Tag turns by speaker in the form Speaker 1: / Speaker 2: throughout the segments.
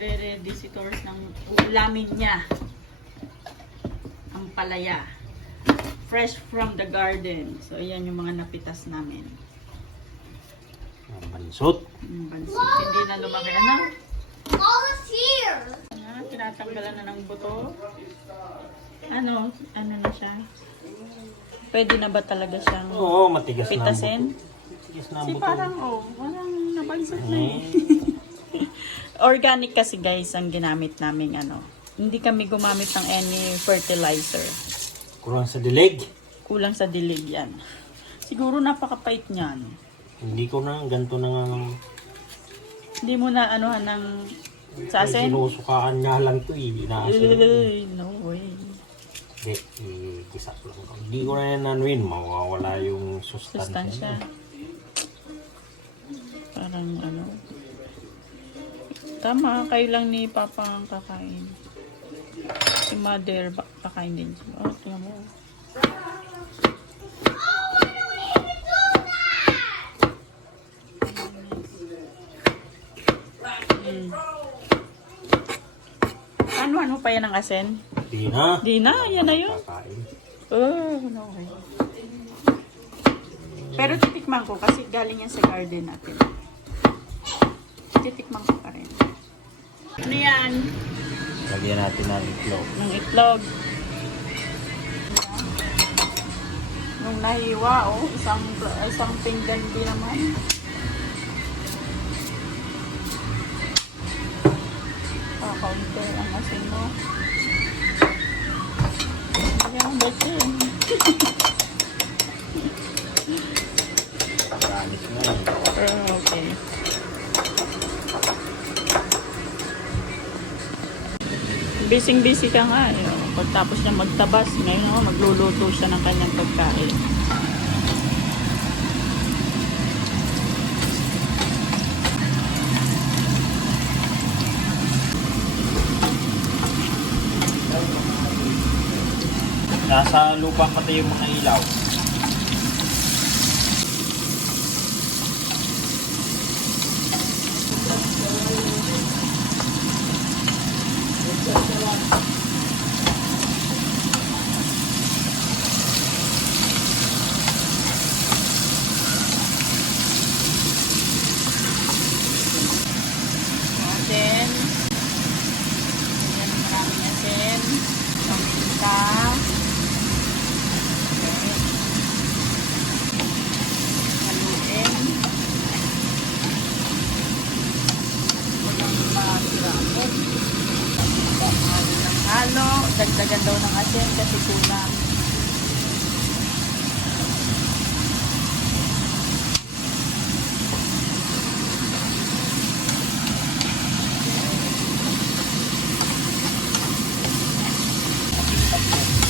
Speaker 1: nagre-ready si Tors ng ulamin niya. Ang palaya. Fresh from the garden. So, ayan yung mga napitas namin.
Speaker 2: Ang bansot.
Speaker 1: Yung bansit. Hindi na lumaki. Ano?
Speaker 3: All is here.
Speaker 1: Ah, tinatanggalan na ng buto. Ano? Ano na siya? Pwede na ba talaga siyang
Speaker 2: Oo, matigas na. ang
Speaker 1: pitasin?
Speaker 2: buto. Matigas na ang
Speaker 1: Kasi
Speaker 2: buto.
Speaker 1: parang, oh, walang nabansot na eh.
Speaker 2: Eh,
Speaker 1: Organic kasi guys ang ginamit naming ano. Hindi kami gumamit ng any fertilizer.
Speaker 2: Kurang sa dilig.
Speaker 1: Kulang sa dilig yan. Siguro napakapait niyan.
Speaker 2: Hindi ko na, ganito na nga. ng-
Speaker 1: Hindi mo na anuhan ng
Speaker 2: Ay,
Speaker 1: sasen?
Speaker 2: sinusukaan nga lang to eh. Inaasin.
Speaker 1: No way.
Speaker 2: Hindi, i-gisa ko lang. Hindi ko na yan nanuin. Mawawala yung sustansya.
Speaker 1: Sustansya. Parang ano. Tama, kayo lang ni Papa ang kakain. Si Mother, kakain din siya. Oh, tingnan mo. Mm. Ano-ano pa yan ang asin?
Speaker 2: Di na.
Speaker 1: Di na, yan na yun.
Speaker 2: Kakain.
Speaker 1: Oh, no. Pero titikman ko kasi galing yan sa garden natin. Titikman ko. Ano yan?
Speaker 2: Lagyan natin ng itlog.
Speaker 1: Ng itlog. Nung nahiwa, oh, isang, isang pinggan din naman. Kakaunti ang asin mo. Ayan. Oh, okay. Bising-busy ka nga. Eh. Pagtapos niya magtabas, ngayon ako magluluto siya ng kanyang pagkain.
Speaker 2: Nasa lupa pati yung mga ilaw.
Speaker 1: Asin. Ayan, maraming asin. Paminta. Okay. Haluin. Walang masirapot. Halo. Dagdagan daw ng asin kasi kulang.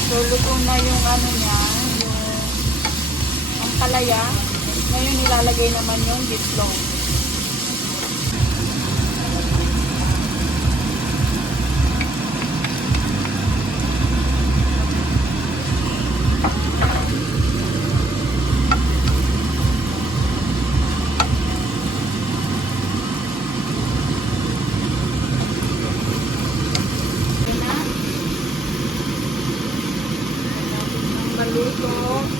Speaker 1: So, luto na yung ano niya, yung ang palaya. Ngayon, nilalagay naman yung gitlog. No.